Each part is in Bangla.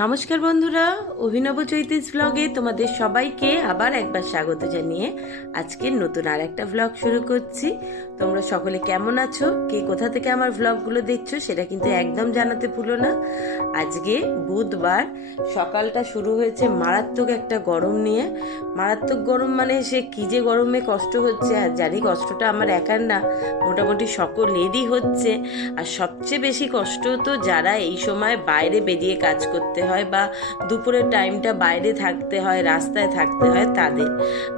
নমস্কার বন্ধুরা, অভিনব চৈতিস ব্লগে তোমাদের সবাইকে আবার একবার স্বাগত জানিয়ে আজকের নতুন আর একটা ব্লগ শুরু করছি। তোমরা সকলে কেমন আছো? কে কোথা থেকে আমার ব্লগগুলো দেখছ সেটা কিন্তু একদম জানাতে ভুলো না। আজকে বুধবার, সকালটা শুরু হয়েছে মারাত্মক একটা গরম নিয়ে। মারাত্মক গরম মানে সে কী যে গরমে কষ্ট হচ্ছে, আর জানি কষ্টটা আমার একার না, মোটামুটি সকলেরই হচ্ছে। আর সবচেয়ে বেশি কষ্ট তো যারা এই সময় বাইরে বেরিয়ে কাজ করতে হয় বা দুপুরের টাইমটা বাইরে থাকতে হয়, রাস্তায় থাকতে হয় তাদের।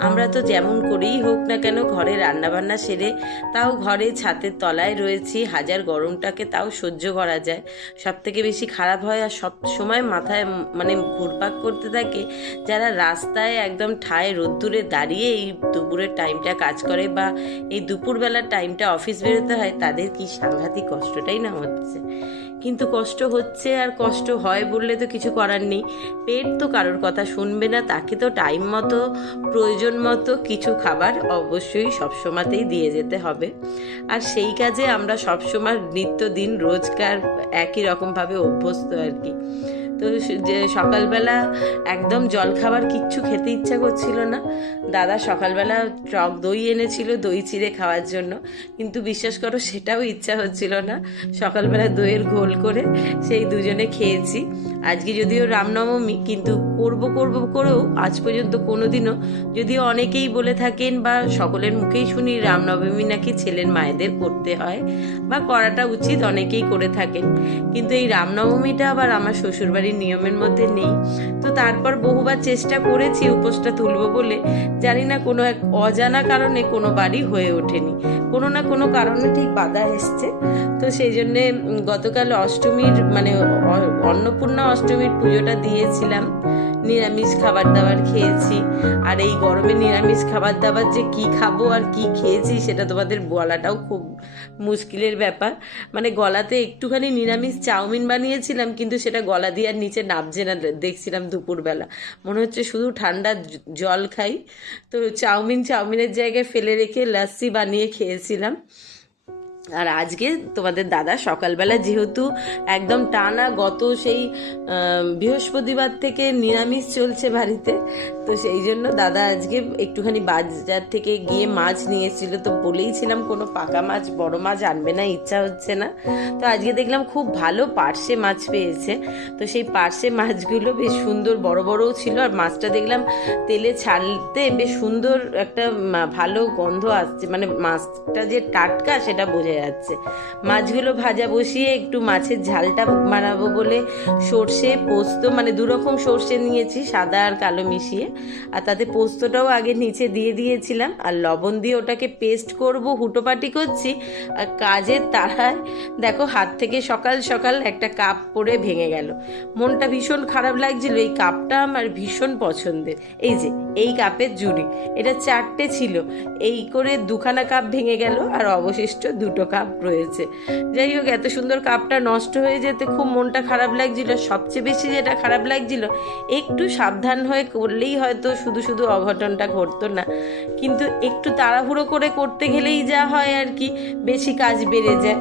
আমরা তো যেমন করেই হোক না কেন ঘরে রান্নাবান্না সেরে তাও ঘরে ছাদের তলায় রয়েছি, হাজার গরমটাকে তাও সহ্য করা যায়। সব থেকে বেশি খারাপ হয় আর সব সময় মাথায় মানে ঘুরপাক করতে থাকে, যারা রাস্তায় একদম ঠায় রোদ্দুরে দাঁড়িয়ে এই দুপুরের টাইমটা কাজ করে বা এই দুপুরবেলার টাইমটা অফিস বেরোতে হয়, তাদের কি সাংঘাতিক কষ্টটাই না হচ্ছে। কিন্তু কষ্ট হচ্ছে আর কষ্ট হয় বললে তো কিছু করার নেই। পেট তো কারোর কথা শুনবে না, তাকে তো টাইম মতো, প্রয়োজন মতো কিছু খাবার অবশ্যই সবসময়তেই দিয়ে যেতে হবে। আর সেই কাজে আমরা সবসময় নিত্যদিন রোজকার একই রকমভাবে অভ্যস্ত আর কি। তো যে সকালবেলা একদম জল খাবার কিচ্ছু খেতে ইচ্ছা করছিল না। দাদা সকালবেলা টক দই এনেছিল, দই চিড়ে খাওয়ার জন্য। কিন্তু বিশ্বাস করো, সেটাও ইচ্ছা হচ্ছিল না। সকালবেলা দইয়ের ঘোল করে সেই দুজনে খেয়েছি। আজকে যদিও রামনবমী, কিন্তু করব করব করেও আজ পর্যন্ত কোনোদিনও যদিও অনেকেই বলে থাকেন বা সকলের মুখেই শুনি, রামনবমী নাকি ছেলের মায়েদের করতে হয় বা করাটা উচিত অনেকেই করে থাকেন। কিন্তু এই রামনবমীটা আবার আমার শ্বশুরবাড়ির নিয়মের মধ্যে নেই। তো তারপর বহুবার চেষ্টা করেছি উপোসটা তুলবো বলে। জানি না কোনো এক অজানা কারণে কোনো বাড়ি হয়ে ওঠেনি। কোনো না কোনো কারণে ঠিক বাধা এসছে। তো সেই জন্যে গতকাল অষ্টমীর মানে অন্নপূর্ণা অষ্টমীর পুজোটা দিয়েছিলাম। নিরামিষ খাবার দাবার খেয়েছি। আর এই গরমে নিরামিষ খাবার দাবার যে কি খাব আর কি খেয়েছি, সেটা তোমাদের বলাটাও খুব মুশকিলের ব্যাপার। মানে গলাতে একটুখানি নিরামিষ চাউমিন বানিয়েছিলাম, কিন্তু সেটা গলা দিয়ে আর নিচে নাবছে না দেখছিলাম দুপুরবেলা। মনে হচ্ছে শুধু ঠান্ডা জল খাই। তো চাউমিন চাউমিনের জায়গায় ফেলে রেখে লাস্সি বানিয়ে খেয়েছিলাম। আর আজকে তোমাদের দাদা সকালবেলা যেহেতু একদম টানা গত সেই বৃহস্পতিবার থেকে নিরামিষ চলছে বাড়িতে, তো সেই জন্য দাদা আজকে একটুখানি বাজার থেকে গিয়ে মাছ নিয়েছিল তো বলেইছিলাম, কোনো পাকা মাছ, বড় মাছ আনবে না, ইচ্ছা হচ্ছে না। তো আজকে দেখলাম খুব ভালো পার্শে মাছ পেয়েছে। তো সেই পার্শে মাছগুলো বেশ সুন্দর, বড় বড়ও ছিল। আর মাছটা দেখলাম তেলে ছাড়তে বেশ সুন্দর একটা ভালো গন্ধ আসছে। মানে মাছটা যে টাটকা, সেটা বোঝা যাচ্ছে। মাছগুলো ভাজা বসিয়ে একটু মাছের ঝালটা বানাবো বলে সর্ষে, পোস্ত মানে দুরকম সর্ষে নিয়েছি, সাদা আর কালো মিশিয়ে। আর তাতে পোস্তটাও আগে নিচে দিয়ে দিয়েছিলাম। আর লবণ দিয়ে ওটাকে পেস্ট করব, হুটোপাটি করছি। আর কাজের তাড়ায় দেখো হাত থেকে সকাল সকাল একটা কাপ পরে ভেঙে গেল। মনটা ভীষণ খারাপ লাগছিল, এই কাপটা আমার ভীষণ পছন্দের। এই যে, এই কাপের জুড়ি এটা চারটে ছিল। এই করে দুখানা কাপ ভেঙে গেল, আর অবশিষ্ট দুটো কাপ রয়েছে। যাই হোক, এত সুন্দর কাপটা নষ্ট হয়ে যেতে খুব মনটা খারাপ লাগছিল। সবচেয়ে বেশি যেটা খারাপ লাগছিল, একটু সাবধান হয়ে করলেই হয়তো শুধু শুধু অঘটনটা ঘটতো না। কিন্তু একটু তাড়াহুড়ো করে করতে গেলেই যা হয় আর কি, বেশি কাজ বেড়ে যায়।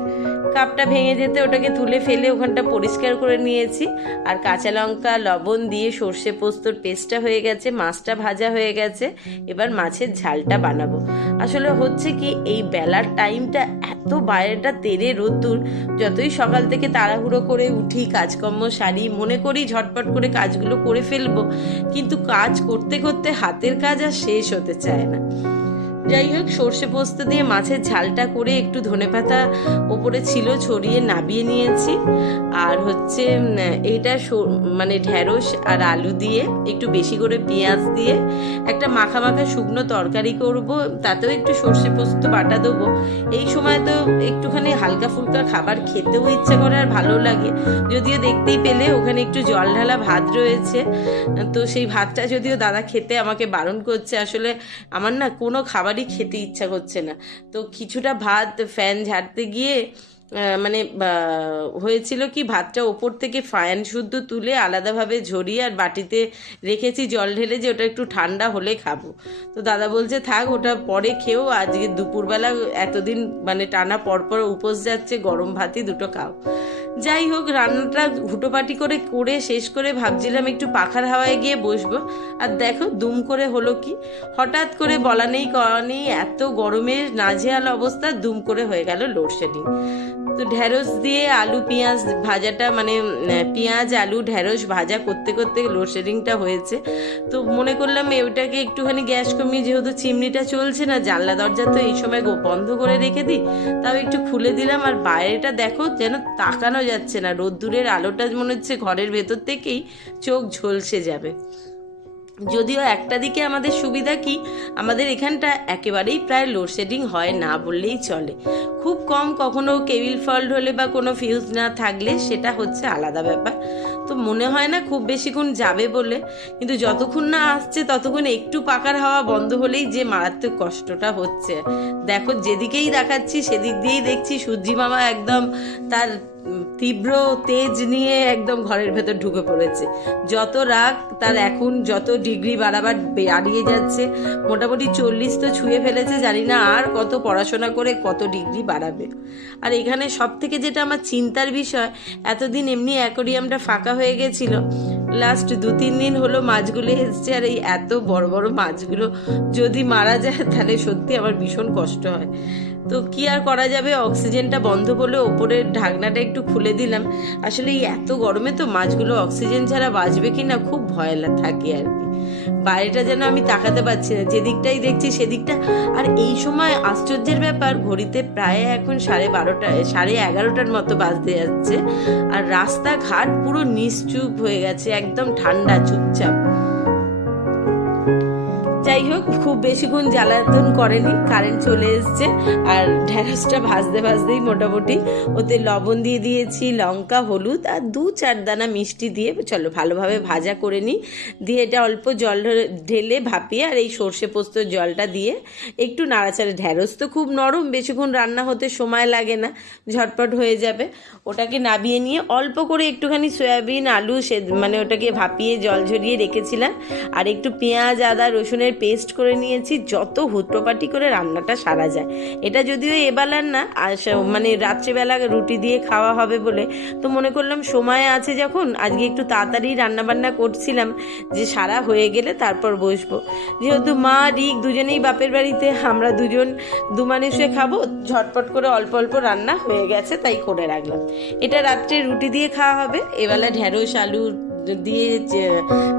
কাপটা ভেঙে যেতে ওটাকে তুলে ফেলে ওখানটা পরিষ্কার করে নিয়েছি। আর কাঁচা লঙ্কা, লবণ দিয়ে সর্ষে পোস্তর পেস্টটা হয়ে গেছে, মাছটা ভাজা হয়ে গেছে। এবার মাছের ঝালটা বানাবো। আসলে হচ্ছে কি, এই বেলার টাইমটা এত বাইরেটা তেরে রোদ্দুর, যতই সকাল থেকে তাড়াহুড়ো করে উঠি, কাজকর্ম সারি, মনে করি ঝটপট করে কাজগুলো করে ফেলব, কিন্তু কাজ করতে করতে হাতের কাজ আর শেষ হতে চায় না। যাই হোক, সর্ষে পোস্ত দিয়ে মাছের ঝালটা করে একটু ধনেপাতা ওপরে ছিল ছড়িয়ে নাবিয়ে নিয়েছি। আর হচ্ছে এটা মানে ঢ্যাঁড়স আর আলু দিয়ে একটু বেশি করে পেঁয়াজ দিয়ে একটা মাখা মাখা শুকনো তরকারি করব, তাতেও একটু সর্ষে পোস্ত বাটা দেবো। এই সময় তো একটুখানি হালকা ফুলকা খাবার খেতেও ইচ্ছে করে আর ভালো লাগে। যদিও দেখতেই পেলে, ওখানে একটু জল ঢালা ভাত রয়েছে। তো সেই ভাতটা যদিও দাদা খেতে আমাকে বারণ করছে, আসলে আমার না কোনো খাবারই খেতে ইচ্ছা করছে না। তো কিছুটা ভাত ফ্যান ঝাড়তে গিয়ে মানে হয়েছিল কি, ভাতটা ওপর থেকে ফ্যান শুদ্ধ তুলে আলাদাভাবে ঝরিয়ে আর বাটিতে রেখেছি, জল ঢেলে যে ওটা একটু ঠান্ডা হলে খাব। তো দাদা বলছে, থাক, ওটা পরে খেও, আজকে দুপুরবেলা এতদিন মানে টানা পরপর উপোস যাচ্ছে, গরম ভাতই দুটো খাও। যাই হোক, রান্নাটা হুটোপাটি করে করে শেষ করে ভাবছিলাম একটু পাখার হাওয়ায় গিয়ে বসবো। আর দেখো, দুম করে হলো কি? হঠাৎ করে বলা নেই করা নেই, এত গরমে নাজেহাল অবস্থা, দুম করে হয়ে গেল লোডশেডিং। তো ঢ্যাঁড়স দিয়ে আলু, পেঁয়াজ ভাজাটা মানে পেঁয়াজ, আলু ঢ্যাঁড়স ভাজা করতে করতে লোডশেডিংটা হয়েছে। তো মনে করলাম ওইটাকে একটুখানি গ্যাস কমিয়ে, যেহেতু চিমনিটা চলছে না, জানলা, দরজা তো এই সময় বন্ধ করে রেখে দিই, তাও একটু খুলে দিলাম। আর বাইরেটা দেখো, যেন তাকানো যাচ্ছে না। রোদ্দুরের আলোটা মনে হচ্ছে ঘরের ভেতর থেকেই চোখ ঝলসে যাবে। যদিও একটা দিকে আমাদের সুবিধা কি, আমাদের এখানটা একেবারেই প্রায় লোডশেডিং হয় না বললেই চলে। খুব কম কখনো কেবিল ফল্ট হলে বা কোনো ফিউজ না থাকলে সেটা হচ্ছে আলাদা ব্যাপার। তো মনে হয় না খুব বেশিক্ষণ যাবে বলে। কিন্তু যতক্ষণ না আসছে, ততক্ষণ একটু পাকার হাওয়া বন্ধ হলেই যে মারাত্মক কষ্টটা হচ্ছে। দেখো, যেদিকেই দেখাচ্ছি, সেদিক দিয়েই দেখছি সূর্যি মামা একদম তার তীব্র তেজ নিয়ে একদম ঘরের ভেতর ঢুকে পড়েছে। যত রাগ, তার এখন যত ডিগ্রি বাড়াবার বাড়িয়ে যাচ্ছে, মোটামুটি চল্লিশ তো ছুঁয়ে ফেলেছে, জানি না আর কত পড়াশোনা করে কত ডিগ্রি বাড়াবে। আর এখানে সব থেকে যেটা আমার চিন্তার বিষয়, এতদিন এমনি অ্যাকোরিয়ামটা ফাঁকা হয়ে গেছিল। লাস্ট দু, তিন দিন হলো মাছগুলো এসছে আর এই এত বড় বড় মাছগুলো যদি মারা যায়, তাহলে সত্যি আমার ভীষণ কষ্ট হয়। তো কি আর করা যাবে? অক্সিজেনটা বন্ধ করলে ওপরের ঢাকনাটা একটু খুলে দিলাম। আসলে এই এত গরমে তো মাছগুলো অক্সিজেন ছাড়া বাঁচবে কি না খুব ভয় থাকে আর কি। বাইরেটা যেন আমি তাকাতে পারছি না। যেদিকটাই দেখছি সেদিকটা আর এই সময় আশ্চর্যের ব্যাপার, ঘড়িতে প্রায় এখন সাড়ে বারোটা, সাড়ে এগারোটার মতো বাজতে যাচ্ছে। আর রাস্তাঘাট পুরো নিশ্চুপ হয়ে গেছে, একদম ঠান্ডা, চুপচাপ। যাই হোক, খুব বেশিক্ষণ জ্বালাতন করেনি কারেন্ট চলে এসছে। আর ঢ্যাঁড়সটা ভাজতে ভাজতেই মোটামুটি ওতে লবণ দিয়ে দিয়েছি, লঙ্কা, হলুদ আর দু চার দানা মিষ্টি দিয়ে চলো ভালোভাবে ভাজা করে নিই। দিয়ে এটা অল্প জল ঢেলে- ভাপিয়ে আর এই সর্ষে পোস্ত জলটা দিয়ে একটু নাড়াচাড়া। ঢ্যাঁড়স তো খুব নরম, বেশিক্ষণ রান্না হতে সময় লাগে না, ঝটপট হয়ে যাবে। ওটাকে নাবিয়ে নিয়ে অল্প করে একটুখানি সয়াবিন, আলু সে মানে ওটাকে ভাপিয়ে জল ঝরিয়ে রেখেছিলাম। আর একটু পেঁয়াজ, আদা, রসুনের পেস্ট করে নিয়েছি, যত হুট্টোপাটি করে রান্নাটা সারা যায়। এটা যদিও এবেলার না মানে রাত্রেবেলা রুটি দিয়ে খাওয়া হবে বলে, তো মনে করলাম সময় আছে যখন, আজকে একটু তাড়াতাড়ি রান্না বান্না করছিলাম, যে সারা হয়ে গেলে তারপর বসবো। যেহেতু মা, রিক দুজনেই বাপের বাড়িতে, আমরা দুজন দু মানুষে খাব, ঝটপট করে অল্প অল্প রান্না হয়ে গেছে, তাই করে রাখলাম। এটা রাত্রে রুটি দিয়ে খাওয়া হবে, এবেলা ঢেঁড়স, আলু দিয়ে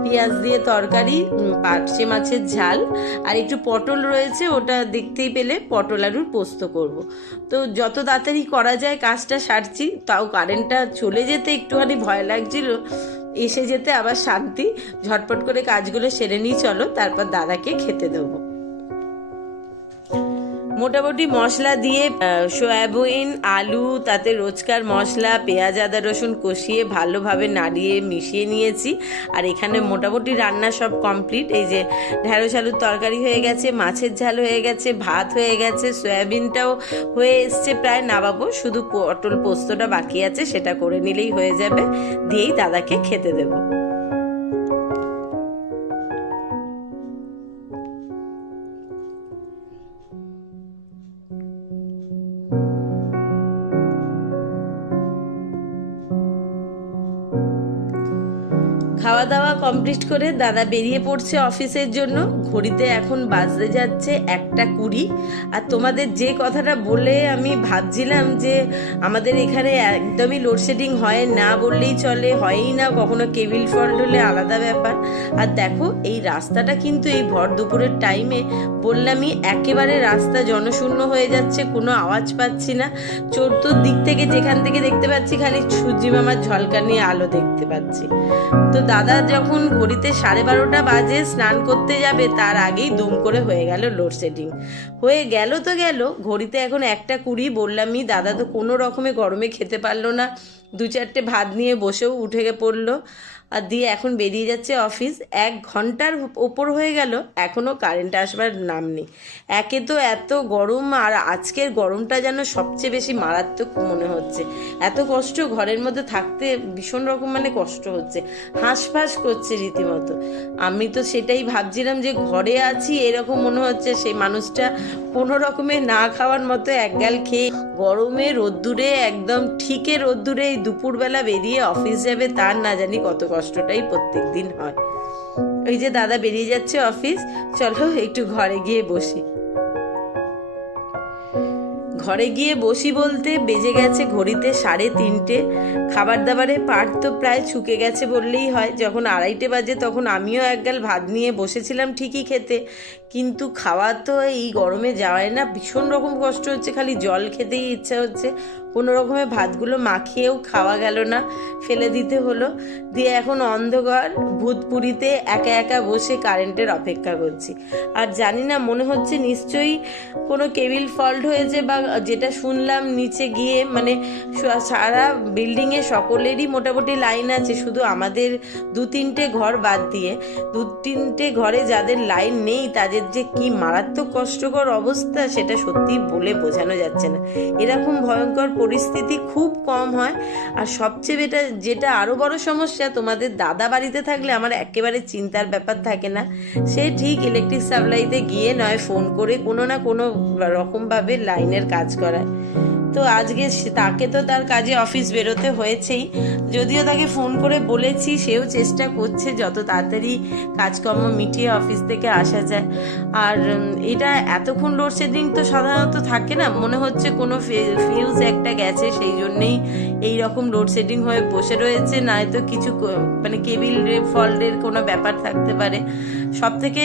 পেঁয়াজ দিয়ে তরকারি পাটসে মাছের ঝাল। আর একটু পটল রয়েছে, ওটা দেখতেই পেলে পটল আলুর পোস্ত করব। তো যত তাড়াতাড়ি করা যায় কাজটা সারছি, তাও কারেন্টটা চলে যেতে একটুখানি ভয় লাগছিল। এসে যেতে আবার শান্তি, ঝটপট করে কাজগুলো সেরে নিই, চলো, তারপর দাদাকে খেতে দেবো। মোটামুটি মশলা দিয়ে সয়াবিন, আলু, তাতে রোজকার মশলা, পেঁয়াজ, আদা, রসুন কষিয়ে ভালোভাবে নাড়িয়ে মিশিয়ে নিয়েছি। আর এখানে মোটামুটি রান্না সব কমপ্লিট। এই যে ঢ্যাঁড়স আলুর তরকারি হয়ে গেছে, মাছের ঝাল হয়ে গেছে, ভাত হয়ে গেছে, সয়াবিনটাও হয়ে এসছে প্রায় নামাবো। শুধু পটল পোস্তটা বাকি আছে, সেটা করে নিলেই হয়ে যাবে। দিয়েই দাদাকে খেতে দেবো। খাওয়া দাওয়া কমপ্লিট করে দাদা বেরিয়ে পড়ছে অফিসের জন্য। ঘড়িতে এখন বাজতে যাচ্ছে একটা কুড়ি। আর তোমাদের যে কথাটা বলে আমি ভাবছিলাম যে আমাদের এখানে একদমই লোডশেডিং হয় না বললেই চলে, হয়ই না কখনো কেবিল ফল্ট হলে আলাদা ব্যাপার। আর দেখো, এই রাস্তাটা কিন্তু এই ভর দুপুরের টাইমে বললামই একেবারে রাস্তা জনশূন্য হয়ে যাচ্ছে, কোনো আওয়াজ পাচ্ছি না। চতুর্দিক থেকে যেখান থেকে দেখতে পাচ্ছি, খালি সূর্যি মামার ঝলকানি আলো দেখতে পাচ্ছি। তো দাদা যখন ঘড়িতে সাড়ে বারোটা বাজে স্নান করতে যাবে, তার আগেই দুম করে হয়ে গেল লোডশেডিং হয়ে গেল তো গেল, ঘড়িতে এখন একটা কুড়ি বললামই, দাদা তো কোনো রকমে গরমে খেতে পারল না। দু চারটে ভাত নিয়ে বসেও উঠে পড়ল। আর দিয়ে এখন বেরিয়ে যাচ্ছে অফিস এক ঘণ্টার ওপর হয়ে গেল এখনও কারেন্ট আসবার নাম নেই। একে তো এত গরম, আর আজকের গরমটা যেন সবচেয়ে বেশি মারাত্মক মনে হচ্ছে। এত কষ্ট, ঘরের মধ্যে থাকতে ভীষণ রকম মানে কষ্ট হচ্ছে। হাঁসফাঁস করছে রীতিমতো। আমি তো সেটাই ভাবছিলাম যে ঘরে আছি, এরকম মনে হচ্ছে সেই মানুষটা কোনো রকমে না খাওয়ার মতো একগাল খেয়ে গরমে রোদ্দুরে, একদম ঠিকে রোদ্দুরে এই দুপুরবেলা বেরিয়ে অফিস যাবে, তার না জানি কত কষ্টটাই প্রত্যেক দিন হয়। ওই যে দাদা বেরিয়ে যাচ্ছে অফিস, চলো একটু ঘরে গিয়ে বসি। ঘরে গিয়ে বসি বলতে বেজে গেছে ঘড়িতে সাড়ে তিনটে। খাবার দাবারে পাট তো প্রায় ছুকে গেছে বললেই হয়। যখন আড়াইটে বাজে তখন আমিও একগাল ভাত নিয়ে বসেছিলাম ঠিকই খেতে। কিন্তু খাওয়া তো এই গরমে যাওয়ায় না, ভীষণ রকম কষ্ট হচ্ছে, খালি জল খেতেই ইচ্ছা হচ্ছে। কোনো রকমে ভাতগুলো মাখিয়েও খাওয়া গেল না, ফেলে দিতে হলো। দিয়ে এখন অন্ধকার, ভূতপুরিতে একা একা বসে কারেন্টের অপেক্ষা করছি। আর জানি না, মনে হচ্ছে নিশ্চয়ই কোনো কেবিল ফল্ট হয়েছে বা যেটা শুনলাম নিচে গিয়ে মানে সারা বিল্ডিংয়ে সকলেরই মোটামুটি লাইন আছে, শুধু আমাদের দু তিনটে ঘর বাদ দিয়ে। দু তিনটে ঘরে যাদের লাইন নেই, তাদের যে কি মারাত্মক কষ্টকর অবস্থা, সেটা সত্যি বলে বোঝানো যাচ্ছে না। এরকম ভয়ঙ্কর পরিস্থিতি খুব কম হয়। আর সবচেয়ে বেটা, যেটা আরও বড় সমস্যা, তোমাদের দাদা বাড়িতে থাকলে আমার একেবারে চিন্তার ব্যাপার থাকে না। সে ঠিক ইলেকট্রিক সাপ্লাইতে গিয়ে নয় ফোন করে কোনো না কোনো রকমভাবে লাইনের কাজ করায়। তো আজকে তাকে তো তার কাজে অফিস বেরোতে হয়েছেই। যদিও তাকে ফোন করে বলেছি, সেও চেষ্টা করছে যত তাড়াতাড়ি কাজকর্ম মিটিয়ে অফিস থেকে আসা যায়। আর এটা এতক্ষণ লোডশেডিং তো সাধারণত থাকে না, মনে হচ্ছে কোনো ফিউজ একটা গেছে, সেই জন্যেই এই রকম লোডশেডিং হয়ে বসে রয়েছে, নয়তো কিছু মানে কেবিল ফল্টের কোনো ব্যাপার থাকতে পারে। সব থেকে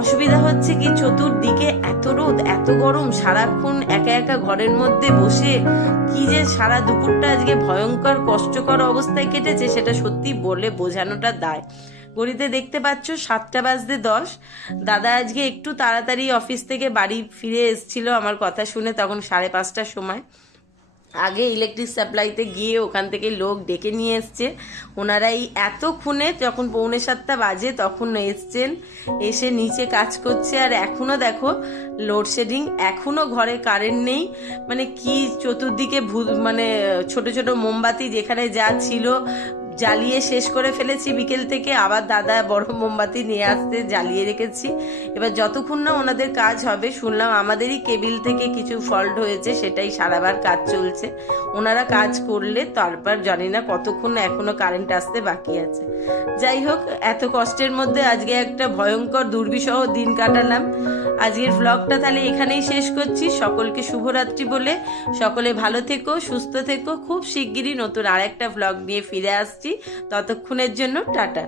অসুবিধা হচ্ছে কি, চতুর্দিকে এত রোদ, এত গরম, সারাক্ষণ একা একা ঘরের মধ্যে বসে কি যে সারা দুপুরটা আজকে ভয়ঙ্কর, কষ্টকর অবস্থায় কেটেছে সেটা সত্যি বলে বোঝানোটা দায়। ঘড়িতে দেখতে পাচ্ছ সাতটা বাজতে দশ। দাদা আজকে একটু তাড়াতাড়ি অফিস থেকে বাড়ি ফিরে এসেছিল আমার কথা শুনে তখন সাড়ে পাঁচটার সময়। আগে ইলেকট্রিক সাপ্লাইতে গিয়ে ওখান থেকে লোক ডেকে নিয়ে এসছে। ওনারা এই এতক্ষণে যখন পৌনে সাতটা বাজে তখন এসছেন, এসে নিচে কাজ করছে। আর এখনও দেখো লোডশেডিং এখনও ঘরে কারেন্ট নেই। মানে কি চতুর্দিকে ভূ- মানে ছোট ছোট মোমবাতি যেখানে যা ছিল জ্বালিয়ে শেষ করে ফেলেছি। বিকেল থেকে আবার দাদা বড় মোমবাতি নিয়ে আসতে জ্বালিয়ে রেখেছি। এবার যতক্ষণ না ওনাদের কাজ হবে, শুনলাম আমাদেরই কেবিল থেকে কিছু ফল্ট হয়েছে, সেটাই সারাবার কাজ চলছে। ওনারা কাজ করলে তারপর জানি না কতক্ষণ এখনও কারেন্ট আসতে বাকি আছে। যাই হোক, এত কষ্টের মধ্যে আজকে একটা ভয়ঙ্কর দুর্বিষহ দিন কাটালাম। আজকের ব্লগটা তাহলে এখানেই শেষ করছি। সকলকে শুভরাত্রি বলে সকলে ভালো থেকো, সুস্থ থেকো। খুব শিগগিরই নতুন আর একটা ব্লগ নিয়ে ফিরে ততক্ষণের জন্য টাটা।